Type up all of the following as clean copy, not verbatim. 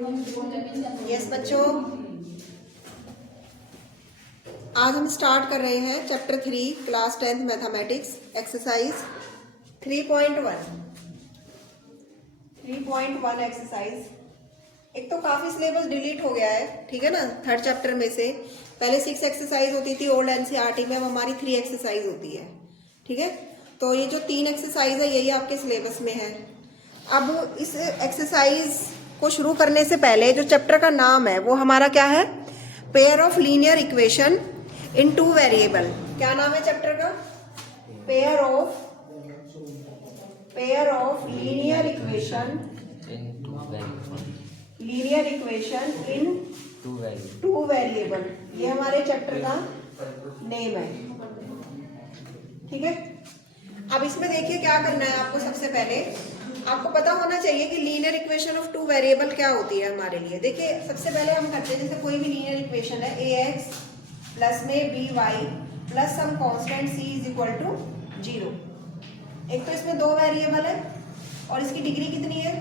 Yes बच्चों, आज हम स्टार्ट कर रहे हैं chapter 3 class 10th mathematics exercise 3.1 exercise. एक तो काफ़ी सिलेबस डिलीट हो गया है, ठीक है ना। थर्ड चैप्टर में से पहले 6 एक्सरसाइज होती थी ओल्ड एनसीईआरटी में, अब हमारी 3 एक्सरसाइज होती है, ठीक है। तो ये जो 3 एक्सरसाइज है यही आपके सिलेबस में है। अब इस एक्सरसाइज को शुरू करने से पहले जो चैप्टर का नाम है वो हमारा क्या है, pair of linear equation in 2 variable. क्या नाम है चैप्टर का? Pair of linear equation in 2 variable. ये हमारे चैप्टर का नेम है, ठीक है। अब इसमें देखिए क्या करना है आपको। सबसे पहले आपको पता होना चाहिए कि लीनियर इक्वेशन ऑफ 2 वेरिएबल क्या होती है हमारे लिए। देखिए सबसे पहले हम करते हैं, जैसे कोई भी लीनियर इक्वेशन है ax प्लस में by plus some constant c is equal to 0। एक तो इसमें 2 वेरिएबल है और इसकी डिग्री कितनी है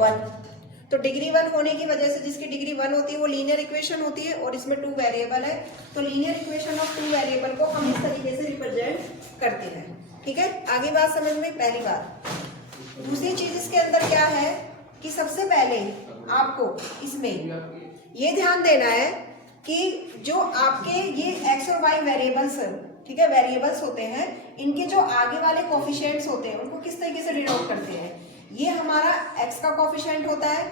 1। तो डिग्री 1 होने की वजह से जिसकी डिग्री 1 होती है वो लीनियर इक्वेशन होती है, और इसमें 2 वेरिएबल है। तो लीनियर इक्वेशन ऑफ 2 वेरिएबल को हम इस तरीके से रिप्रेजेंट करते हैं, ठीक है। आगे बात समझ में। पहली बात। दूसरी चीज इसके अंदर क्या है कि सबसे पहले आपको इसमें ये ध्यान देना है कि जो आपके ये x और y वेरिएबल्स, ठीक है, वेरिएबल्स होते हैं, इनके जो आगे वाले कोफिशिएंट्स होते हैं उनको किस तरीके से डिनोट करते हैं। ये हमारा x का कोफिशिएंट होता है,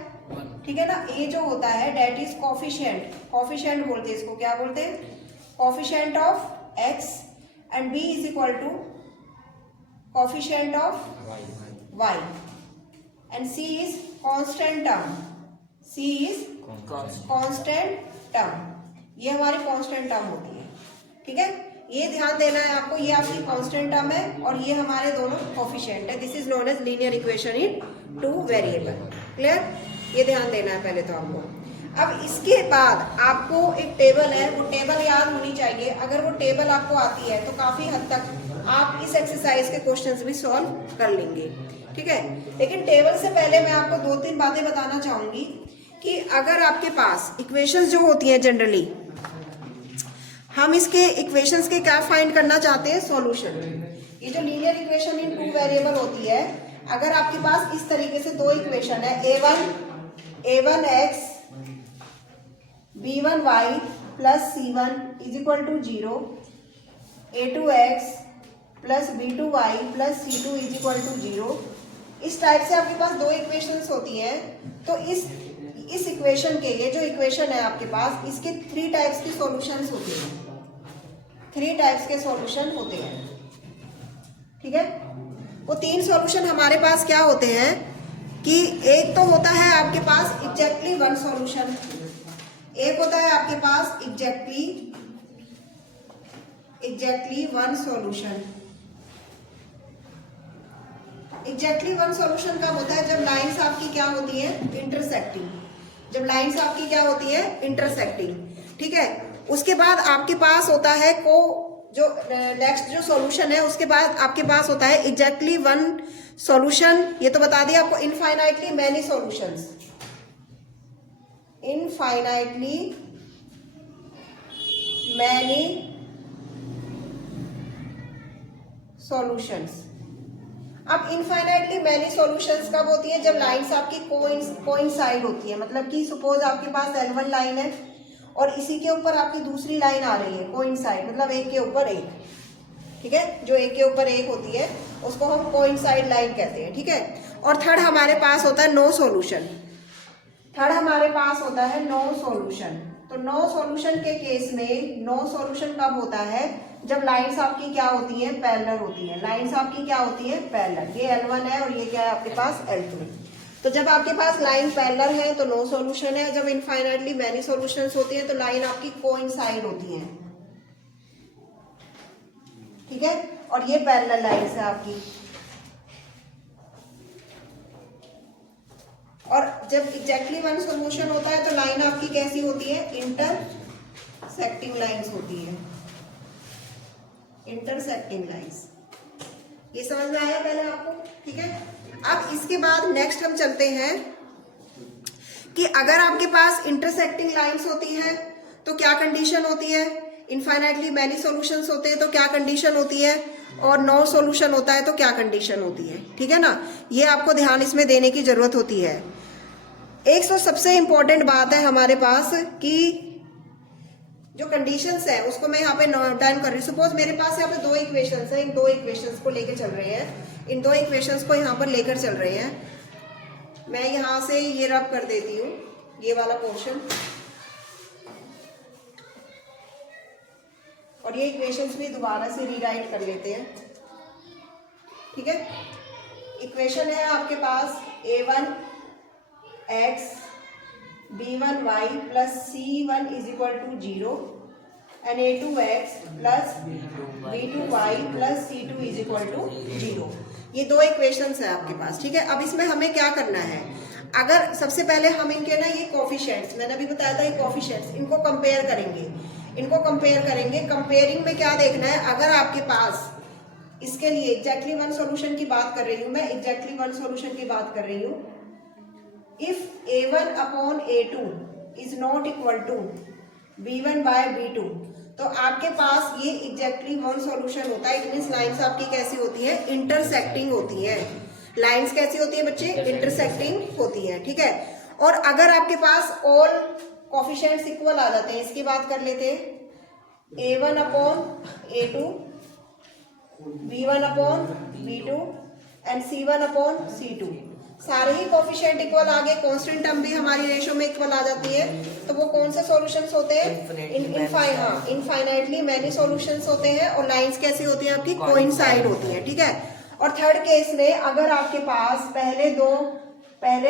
ठीक है ना। a जो होता है डेट इज कोफिशिएंट बोलते हैं इसको। क्या बोलते हैं? Coefficient of x। And b is equal to coefficient of y and c is constant term। ये हमारी कांस्टेंट टर्म होती है, ठीक है। ये ध्यान देना है आपको, ये आपकी कांस्टेंट टर्म है और ये हमारे दोनों कोफिशिएंट है। This is known as linear equation in 2 variable. Clear? ये ध्यान देना है पहले तो आपको। अब इसके बाद आपको एक टेबल है, वो टेबल याद होनी चाहिए। अगर वो टेबल आपको आती है तो काफी हद तक आप इस एक्सरसाइज के क्वेश्चंस भी सॉल्व कर लेंगे, ठीक है। लेकिन टेबल से पहले मैं आपको 2-3 बातें बताना चाहूंगी कि अगर आपके पास इक्वेशंस जो होती हैं जनरली, हम इसके इक्वेशंस के क्या फाइंड करना चाहते हैं, सॉल्यूशन। ये जो लीनियर इक्वेशन इन 2 वेरिएबल होती है, अगर आपके पास इस तरीके से 2 इक्वेशन है a1x b1y plus c1 is equal to 0, a2x plus b2y plus c2 is equal to 0। इस टाइप से आपके पास 2 इक्वेशंस होती हैं। तो इस इक्वेशन के, ये जो इक्वेशन है आपके पास, इसके 3 टाइप्स की सॉल्यूशंस होती हैं। 3 टाइप्स के सॉल्यूशन होते हैं, ठीक है। वो 3 सॉल्यूशन हमारे पास क्या होते हैं कि एक तो होता है आपके पास एग्जैक्टली 1 सॉल्यूशन, एक होता है आपके पास एग्जैक्टली 1 सॉल्यूशन। एग्जैक्टली 1 सॉल्यूशन कब होता है? जब लाइंस आपकी क्या होती है, इंटरसेक्टिंग। जब लाइंस आपकी क्या होती है, इंटरसेक्टिंग, ठीक है। उसके बाद आपके पास होता है जो नेक्स्ट जो सॉल्यूशन है, उसके बाद आपके पास होता है एग्जैक्टली 1 सॉल्यूशन। ये तो बता दिया आपको। Infinitely many solutions, infinitely many solutions. अब इनफाइनाइटली मैनी सॉल्यूशंस कब होती है? जब लाइंस आपकी कोइंसाइड होती है। मतलब कि सपोज आपके पास L1 लाइन है और इसी के ऊपर आपकी दूसरी लाइन आ रही है, कोइंसाइड, मतलब एक के ऊपर एक, ठीक है। जो एक के ऊपर एक होती है उसको हम कोइंसाइड लाइन कहते हैं, ठीक है। और थर्ड हमारे पास होता है नो सॉल्यूशन। थर्ड हमारे पास होता है नो सॉल्यूशन। तो नो सॉल्यूशन के केस में नो सॉल्यूशन कब होता है? जब लाइंस आपकी क्या होती है, पैरेलल होती है। लाइंस आपकी क्या होती है, पैरेलल। ये L1 है और ये क्या है आपके पास, L2। तो जब आपके पास लाइन पैरेलल है तो नो सॉल्यूशन है। जब इनफाइनाइटली मैनी सॉल्यूशंस होती हैं तो लाइन आपकी कोइंसाइड होती है, ठीक है। और ये पैरेलल लाइंस है आपकी। और जब एग्जैक्टली 1 सॉल्यूशन होता है तो लाइन आपकी कैसी होती है, इंटरसेक्टिंग लाइंस होती है, इंटरसेक्टिंग लाइंस। ये समझ में आया पहले आपको, ठीक है। अब इसके बाद नेक्स्ट हम चलते हैं कि अगर आपके पास इंटरसेक्टिंग लाइंस होती है तो क्या कंडीशन होती है, इनफाइनाइटली मैनी सॉल्यूशंस होते हैं तो क्या कंडीशन होती है, और नो सॉल्यूशन होता है तो क्या कंडीशन होती है। ठीक है ना, ये आपको ध्यान इसमें देने की जरूरत होती है। एक तो सबसे इंपॉर्टेंट बात है हमारे पास कि जो कंडीशंस है उसको मैं यहाँ पे नोट डाउन कर रही हूँ। सपोज मेरे पास यहाँ पे दो इक्वेशंस है, इन दो इक्वेशंस को लेकर चल रहे हैं, इन दो इक्वेशंस को यहाँ पर लेकर चल रहे हैं। मैं यहाँ से ये रब कर देती हूँ ये वाला पोर्शन, और ये इक्वेशंस भी दोबारा से रीराइट कर लेते हैं। ठीक है, इक्वेशन है आपके पास a1 x b1 y plus c1 is equal to 0 and a2 x plus b2 y plus c2 is equal to 0। ये दो इक्वेशंस है आपके पास। ठीक है, अब इसमें हमें क्या करना है, अगर सबसे पहले हम इनके ना ये कोफिशिएंट्स, मैंने अभी बताया था ये कोफिशिएंट्स, इनको कंपेयर करेंगे, इनको कंपेयर करेंगे। कंपेयरिंग में क्या देखना है, अगर आपके पास इसके लिए एग्जैक्टली वन सॉल्यूशन की बात कर रही हूँ मैं, एग्जैक्टली वन सॉल्यूशन की बात कर रही हूँ। If a1 upon a2 is not equal to b1 by b2, तो आपके पास ये एग्जैक्टली वन सॉल्यूशन होता है। इट मींस लाइंस आपकी कैसी होती है, इंटरसेक्टिंग होती है। लाइंस कैसी होती है बच्चे, इंटरसेक्टिंग होती है। ठीक है, और अगर आपके पास ऑल कोफिशिएंट्स इक्वल आ जाते हैं, इसकी बात कर लेते हैं, a1 upon a2, b1 upon b2 and c1 upon c2, सारे ही कोफिशिएंट इक्वल आ गए, कांस्टेंट टर्म भी हमारी रेशो में इक्वल आ जाती है। तो वो कौन से सॉल्यूशंस होते हैं, इनफाइनाइटली मैनी सॉल्यूशंस होते हैं, और लाइंस कैसी होती हैं आपकी, कोइंसाइड होती है। ठीक है, और थर्ड केस में अगर आपके पास पहले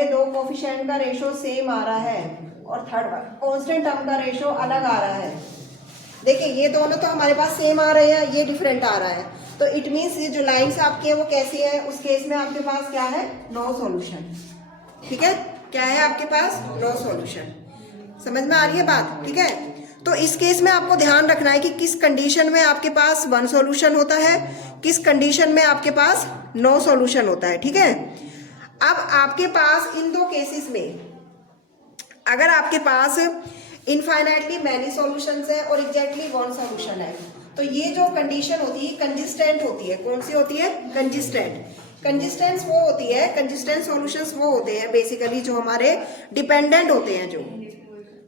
दो कोफिशिएंट का रेशो सेम आ रहा है और थर्ड कांस्टेंट टर्म का रेशो अलग आ रहा है, देखिए ये दोनों तो हमारे पास सेम आ रहे हैं, ये डिफरेंट आ रहा है, तो इट मीन्स ये जो लाइंस आपकी है वो कैसी है, उस केस में आपके पास क्या है, नो सॉल्यूशन। ठीक है, क्या है आपके पास, नो सॉल्यूशन। समझ में आ रही है बात। ठीक है, तो इस केस में आपको ध्यान रखना है कि किस कंडीशन में आपके पास वन सॉल्यूशन होता है, किस कंडीशन में आपके पास नो सॉल्यूशन होता है। ठीक है, अब आपके पास इन दो केसेस में अगर आपके पास इनफाइनाइटली मैनी सॉल्यूशंस है और एग्जैक्टली वन सॉल्यूशन है, तो ये जो कंडीशन होती है कंसिस्टेंट होती है। कौन सी होती है, कंसिस्टेंट। कंसिस्टेंस वो होती है, कंसिस्टेंट सॉल्यूशंस वो होते हैं बेसिकली जो हमारे डिपेंडेंट होते हैं, जो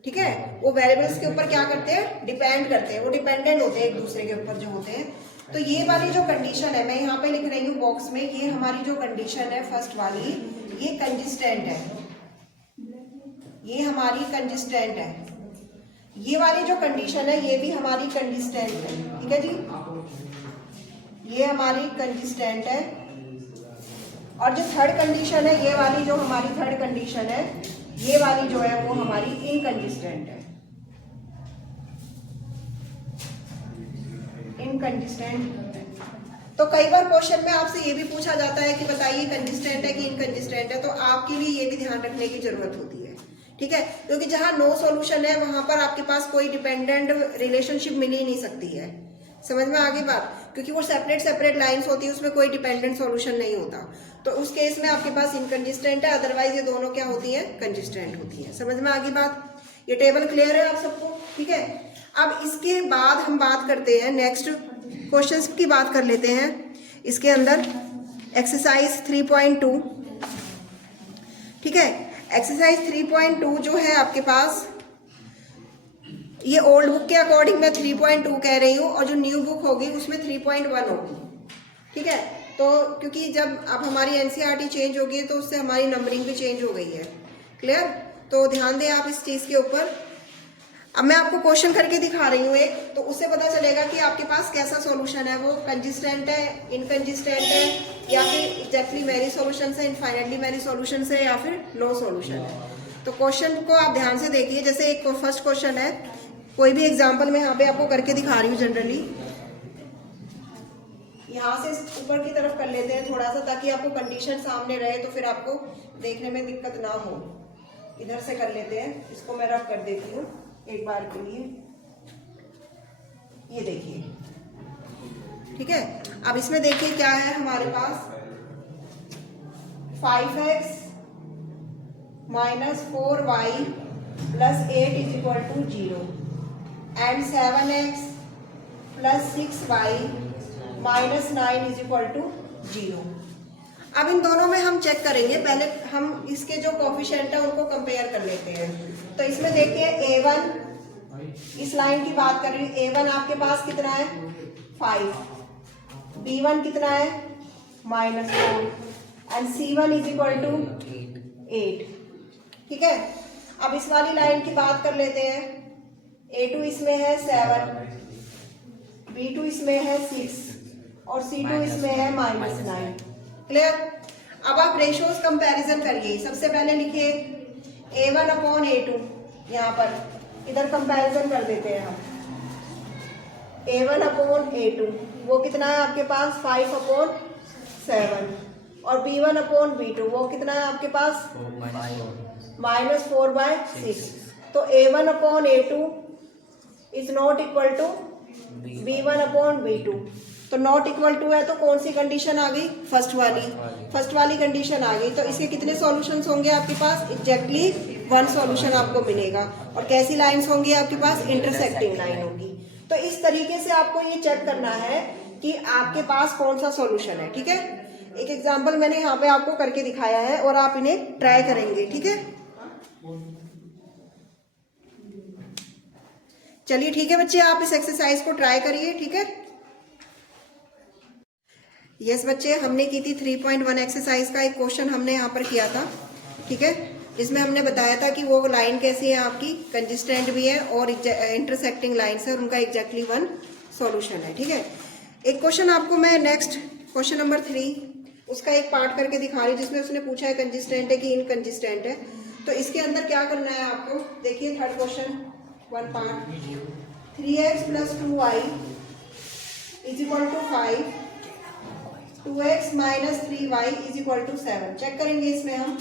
ठीक है वो वेरिएबल्स के ऊपर क्या करते हैं, डिपेंड करते हैं, वो डिपेंडेंट होते हैं एक दूसरे के ऊपर जो होते हैं। तो ये वाली जो कंडीशन है, मैं यहाँ पे लिख रही हूँ बॉक्स में, ये हमारी जो कंडीशन है फर्स्ट वाली, ये कंसिस्टेंट है, ये हमारी कंसिस्टेंट है। ये वाली जो कंडीशन है ये भी हमारी कंसिस्टेंट है। ठीक है जी, ये हमारी कंसिस्टेंट है, और जो थर्ड कंडीशन है, ये वाली जो हमारी थर्ड कंडीशन है, ये वाली जो है वो हमारी इनकंसिस्टेंट है, इनकंसिस्टेंट। तो कई बार क्वेश्चन में आपसे ये भी पूछा जाता है कि बताइए कंसिस्टेंट है कि इनकंसिस्टेंट है, तो आपके लिए ये भी ध्यान रखने की जरूरत होती है। ठीक है, क्योंकि जहां नो सॉल्यूशन है वहां पर आपके पास कोई डिपेंडेंट रिलेशनशिप मिल ही नहीं सकती है। समझ में आ गई बात, क्योंकि वो सेपरेट लाइंस होती है, उसमें कोई डिपेंडेंट सॉल्यूशन नहीं होता, तो उस केस में आपके पास इनकंसिस्टेंट है, अदरवाइज ये दोनों क्या होती है, कंसिस्टेंट होती है। समझ में आ गई बात, ये टेबल क्लियर है आप सबको। ठीक है, अब इसके बाद हम बात करते हैं नेक्स्ट क्वेश्चंस की बात कर लेते हैं। इसके अंदर एक्सरसाइज 3.2, ठीक है, एक्सरसाइज 3.2 जो है आपके पास, ये ओल्ड बुक के अकॉर्डिंग मैं 3.2 कह रही हूँ, और जो न्यू बुक होगी उसमें 3.1 होगी। ठीक है, तो क्योंकि जब अब हमारी एनसीईआरटी चेंज होगी तो उससे हमारी नंबरिंग भी चेंज हो गई है। क्लियर, तो ध्यान दें आप इस चीज़ के ऊपर। अब मैं आपको क्वेश्चन करके दिखा रही हूँ एक, तो उससे पता चलेगा कि आपके पास कैसा सॉल्यूशन है, वो कंसिस्टेंट है, इनकंसिस्टेंट है, या फिर एग्जैक्टली मैनी सॉल्यूशन है, इनफाइनाइटली मैनी सॉल्यूशन है, या फिर नो सॉल्यूशन है। तो क्वेश्चन को आप ध्यान से देखिए। जैसे एक फर्स्ट क्वेश्चन है, कोई भी एग्जाम्पल मैं यहाँ पे आपको करके दिखा रही हूँ। जनरली यहाँ से ऊपर की तरफ कर लेते हैं थोड़ा सा, ताकि आपको कंडीशन सामने रहे, तो फिर आपको देखने में दिक्कत ना हो। इधर से कर लेते हैं, इसको मैं रफ कर देती हूँ एक बार के लिए। ये देखिए, ठीक है, अब इसमें देखिए क्या है हमारे पास, 5x minus 4y plus 8 is equal to 0 and 7x plus 6y minus 9 is equal to 0। अब इन दोनों में हम चेक करेंगे, पहले हम इसके जो कोफिशिएंट है उनको कंपेयर कर लेते हैं। तो इसमें देखिए a1, इस लाइन की बात कर रही हूँ, a1 आपके पास कितना है 5, b1 कितना है -4 and c1 is equal to 8। ठीक है, अब इस वाली लाइन की बात कर लेते हैं, a2 इसमें है 7, b2 इसमें है 6 और c2 इसमें है -9। क्लियर। अब आप रेशियोज कंपैरिजन करिए। सबसे पहले लिखिए a1 अपॉन a2, यहाँ पर इधर कंपैरिजन कर देते हैं हम। a1 अपॉन a2 वो कितना है आपके पास 5 अपॉन 7 और b1 अपॉन b2 वो कितना है आपके पास -4/6। तो a1 upon a2 is not equal to b1 upon b2। तो नॉट इक्वल टू है तो कौन सी कंडीशन आ गई, फर्स्ट वाली कंडीशन आ गई। तो इसके कितने सॉल्यूशंस होंगे आपके पास, एग्जैक्टली 1 सॉल्यूशन आपको मिलेगा। और कैसी लाइंस होंगी आपके पास, इंटरसेक्टिंग लाइन होगी। तो इस तरीके से आपको ये चेक करना है कि आपके पास कौन सा सॉल्यूशन है। ठीक है, एक एग्जांपल मैंने यहाँ पे आपको करके दिखाया है और आप इन्हें ट्राई करेंगे। ठीक है, चलिए ठीक है बच्चे, आप इस एक्सरसाइज को ट्राई करिए। ठीक है, यस बच्चे, हमने की थी 3.1 एक्सरसाइज का एक क्वेश्चन हमने यहाँ पर किया था। ठीक है, इसमें हमने बताया था कि वो लाइन कैसी है आपकी, कंसिस्टेंट भी है और इंटरसेक्टिंग लाइन्स है और उनका एग्जैक्टली 1 सॉल्यूशन है। ठीक है, एक क्वेश्चन आपको मैं नेक्स्ट क्वेश्चन नंबर 3 उसका एक पार्ट करके दिखा रही हूँ, जिसमें उसने पूछा है कंसिस्टेंट है कि इनकंसिस्टेंट है। तो इसके अंदर क्या करना है आपको, देखिए third question 1 part, 3x plus 2y is equal to 5, 2x minus 3y is equal to 7। Check करेंगे इसमें हम,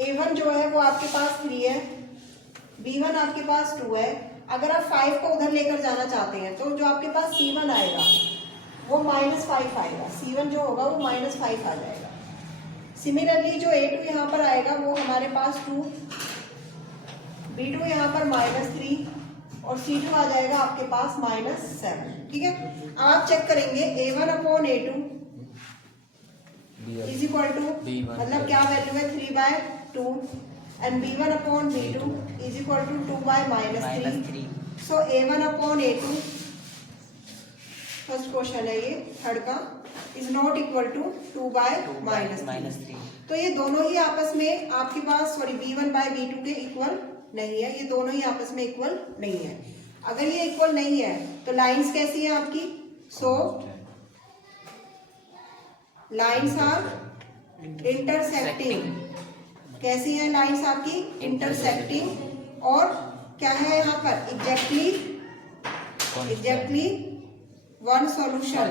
a1 जो है वो आपके पास 3 है, b1 आपके पास 2 है। अगर आप 5 को उधर लेकर जाना चाहते हैं तो जो आपके पास c1 आएगा वो -5 आएगा, c1 जो होगा वो -5 आ जाएगा। सिमिलरली जो a2 यहाँ पर आएगा वो हमारे पास 2, b2 यहाँ पर -3 और c2 आ जाएगा आपके पास -7। ठीक है, अब आप चेक करेंगे a1 upon a2 is equal to, मतलब क्या वैल्यू है 3/2 and b1 upon b2 is equal to 2/-3। So a1 upon a2 first question है ये थर्ड का, इज नॉट इक्वल टू 2/-3। तो ये दोनों ही आपस में आपके पास b1/b2 के इक्वल नहीं है, ये दोनों ही आपस में इक्वल नहीं है। अगर ये इक्वल नहीं है तो लाइंस कैसी है आपकी, सो लाइंस आर इंटरसेक्टिंग। कैसी है लाइंस आपकी, इंटरसेक्टिंग। और क्या है यहाँ पर, एग्जैक्टली 1 सॉल्यूशन,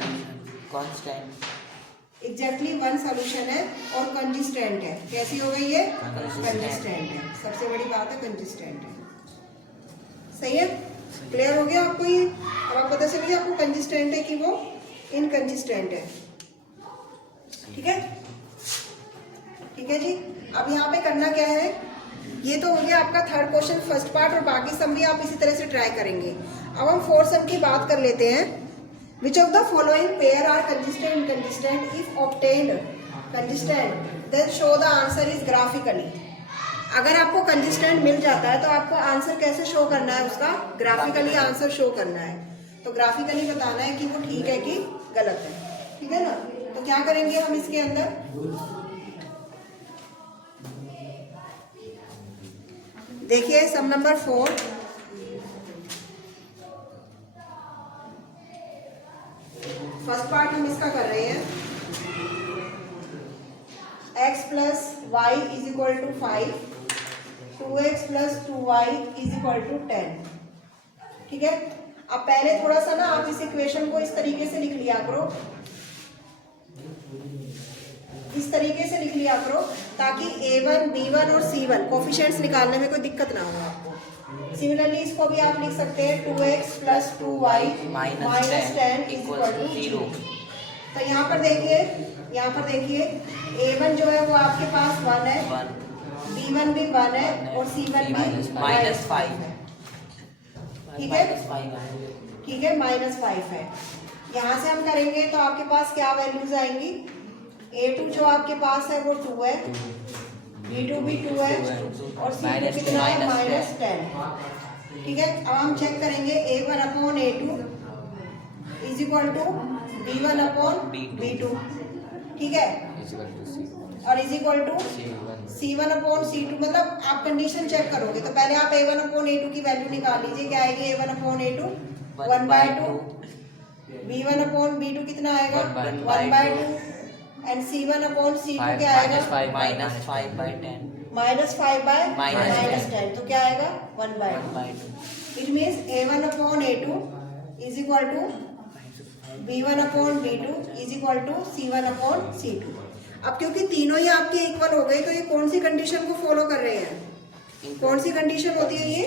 एग्जैक्टली 1 सॉल्यूशन है और कंसिस्टेंट है। कैसी हो गई ये, कंसिस्टेंट है। सबसे बड़ी बात है कंसिस्टेंट है। सही है, क्लियर हो गया आपको ये। अब आप पता चलिए आपको कंसिस्टेंट है कि वो इनकंसिस्टेंट है। ठीक है, ठीक है जी। अब यहाँ पे करना क्या है, ये तो हो गया आपका थर्ड क्वेश्चन फर्स्ट पार्ट, और बाकी सम भी आप इसी तरह से ट्राई करेंगे। अब हम फोर्थ सम की बात कर लेते हैं। Which of the following pair are consistent inconsistent, if obtained consistent then show the answer is graphically. अगर आपको कंसिस्टेंट मिल जाता है तो आपको आंसर कैसे शो करना है, उसका ग्राफिकली आंसर शो करना है। तो ग्राफिकली बताना है कि वो ठीक है कि गलत है। ठीक है ना, तो क्या करेंगे हम इसके अंदर, देखिए सम नंबर 4, फर्स्ट पार्ट हम इसका कर रहे हैं। x plus Y is equal to 5, 2x plus 2y is equal to 10। ठीक है, अब पहले थोड़ा सा ना आप इस इक्वेशन को इस तरीके से लिख लिया करो, इस तरीके से लिख लिया करो ताकि a1, b1 और c1 कोफिशिएंट्स निकालने में कोई दिक्कत ना हो आपको। सिमिलरली इसको भी आप लिख सकते हैं 2x plus 2y minus 10 is equal to 0। तो यहाँ पर देखिए a1 जो है वो आपके पास 1 है, B1 भी 1 है और C1 भी -5 है। ठीक है, ठीक है, -5 है। यहाँ से हम करेंगे तो आपके पास क्या वैल्यूज आएंगी? A2 जो आपके पास है वो 2 है, B2 भी 2 है और C2 कितना है? -10। ठीक है, अब हम चेक करेंगे A1 upon A2 is equal to B1 upon B2। ठीक है, और is equal to C1 upon C2। मतलब आप कंडीशन चेक करोगे तो पहले आप A1 अपॉन A2 की वैल्यू निकाल लीजिए। क्या आएगी? A1 upon A2 1/2, B1 upon B2 कितना आएगा? 1/2 एंड C1 अपॉन C2 क्या आएगा? -5/10। -5/10 तो क्या आएगा? 1/2। It means A1 upon A2 is equal to B1 upon B2 is equal to C1 upon C2। अब क्योंकि तीनों ही आपके इक्वल हो गए तो ये कौन सी कंडीशन को फॉलो कर रहे हैं? कौन सी कंडीशन होती है ये?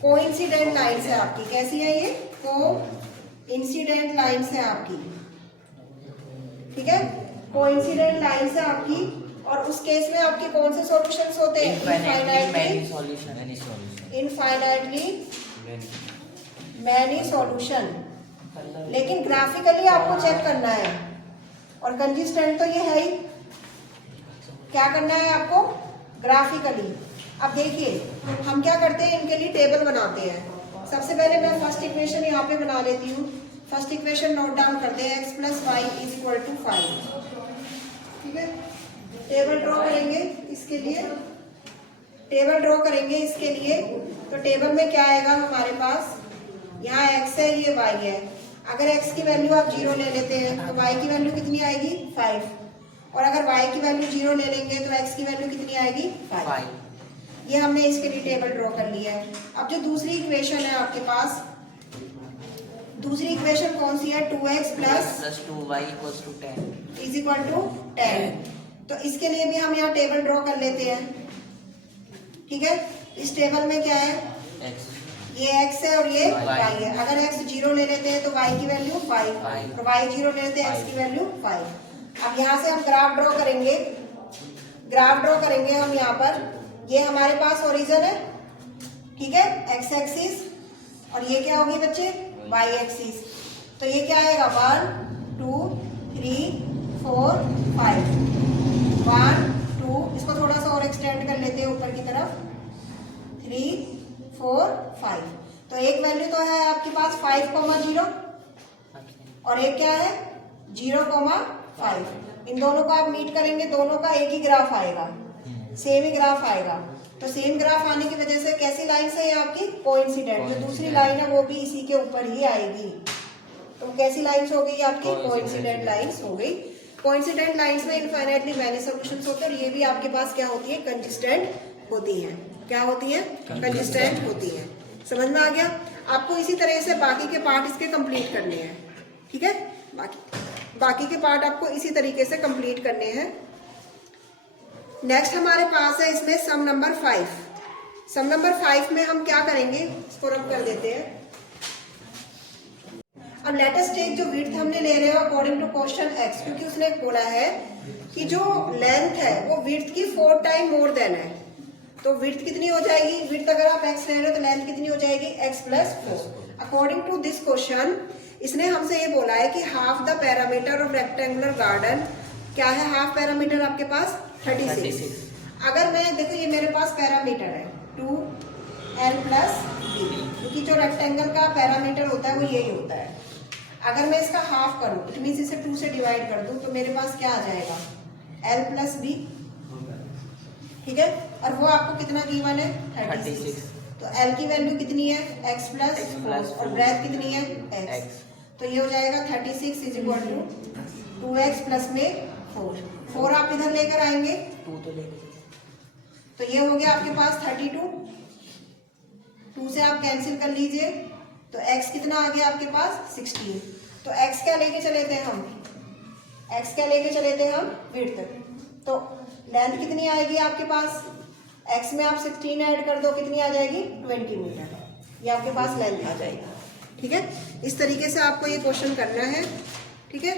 कोइंसिडेंट लाइन्स है आपकी। कैसी है ये? कोइंसिडेंट लाइन्स है आपकी। ठीक है, कोइंसिडेंट लाइन्स है आपकी। और उस केस में आपके कौन से सॉल्यूशंस होते हैं? Infinitely many solution. लेकिन ग्राफिकली आपको चेक करना है और कंसिस्टेंट तो ये है ही। क्या करना है आपको? ग्राफिकली। अब देखिए हम क्या करते हैं, इनके लिए टेबल बनाते हैं। सबसे पहले मैं फर्स्ट इक्वेशन यहाँ पे बना लेती हूँ। फर्स्ट इक्वेशन नोट डाउन करते हैं, x + y is equal to 5। ठीक है, टेबल ड्रॉ करेंगे इसके लिए। टेबल ड्रॉ करेंगे इसके लिए तो टेबल में क्या आएगा हमारे पास? यहाँ x है, ये y है। अगर x की वैल्यू आप 0 ले लेते हैं तो y की वैल्यू कितनी आएगी? 5। और अगर y की वैल्यू 0 ले लेंगे तो x की वैल्यू कितनी आएगी? 5। ये हमने इसके लिए टेबल ड्रॉ कर लिया है। अब जो दूसरी इक्वेशन है आपके पास, दूसरी इक्वेशन कौन सी है? 2x + 2y = 10 is equal to 10। तो इसके लिए भी हम यहाँ टेबल ड्रॉ कर लेते हैं। ठीक है, इस टेबल में क्या है? ये x है और ये y है। अगर x 0 ले लेते हैं तो y की वैल्यू 5 और y 0 ले लेते हैं x की वैल्यू 5। अब यहाँ से हम ग्राफ ड्रॉ करेंगे। ग्राफ ड्रॉ करेंगे हम यहाँ पर। ये हमारे पास ओरिजिन है। ठीक है, x एक्सिस, और ये क्या होगी बच्चे? y axis. तो ये क्या आएगा? 1 2 3 4 5। 1 2, इसको थोड़ा सा और एक्सटेंड कर लेते हैं ऊपर की तरफ। 3 4 5। तो एक वैल्यू तो है आपके पास 5,0 और एक क्या है? 0,5। इन दोनों को आप मीट करेंगे, दोनों का एक ही ग्राफ आएगा, सेम ही ग्राफ आएगा। तो सेम ग्राफ आने की वजह से कैसी लाइन है ये आपकी? कोइंसिडेंट। जो दूसरी लाइन है वो भी इसी के ऊपर ही आएगी। तो कैसी लाइंस हो गई आपकी? कोइंसिडेंट लाइंस हो गई। कोइंसिडेंट लाइंस में इनफाइनाइटली मैनी सॉल्यूशंस होते हैं और ये भी आपके पास क्या होती है? कंसिस्टेंट होती है। क्या होती है? कंसिस्टेंट होती है। समझ में आ गया? आपको इसी तरह से बाकी के पार्ट इसके कंप्लीट करने हैं। ठीक है, बाकी के पार्ट आपको इसी तरीके से कंप्लीट करने हैं। नेक्स्ट हमारे पास है इसमें सम नंबर 5। सम नंबर 5 में हम क्या करेंगे? इसको रब कर देते हैं। अब लेटेस्ट टेक जो विड्थ हमने ले रहे हो अकॉर्डिंग टू क्वेश्चन x, क्योंकि उसने बोला है कि जो लेंथ है वो विड्थ की 4 टाइम मोर देन है। तो विड्थ कितनी हो जाएगी? विड्थ अगर आप x ले रहे हो तो लेंथ कितनी हो जाएगी? x + 4। According to this question इसने हमसे ये बोला है कि half the parameter of rectangular garden. क्या है हाफ पैरामीटर आपके पास? 36। अगर मैं देखो ये मेरे पास पैरामीटर है 2l + b, क्योंकि जो रेक्टेंगल का पैरामीटर होता है वो यही होता है। अगर मैं इसका हाफ करूं, इट मींस इसे 2 से डिवाइड कर दूं, तो मेरे पास क्या आ जाएगा? l + b। ठीक है, और वो आपको कितना गिवन है? 36। तो l की वैल्यू कितनी है? x + 4 और ब्रेथ कितनी है? x। तो ये हो जाएगा 36 = 2x + में 4 आप इधर लेकर आएंगे 2 तो लेके, तो ये हो गया आपके पास 32। 2 से आप कैंसिल कर लीजिए तो x कितना आ गया आपके पास? 16। तो x क्या लेके चले थे हम? x क्या लेके चले थे हम? विड्थ। तो लेंथ कितनी आएगी आपके पास? x में आप 16 ऐड कर दो, कितनी आ जाएगी? 20 मीटर। ये आपके पास लेंथ आ जाएगी। ठीक है, इस तरीके से आपको ये क्वेश्चन करना है। ठीक है।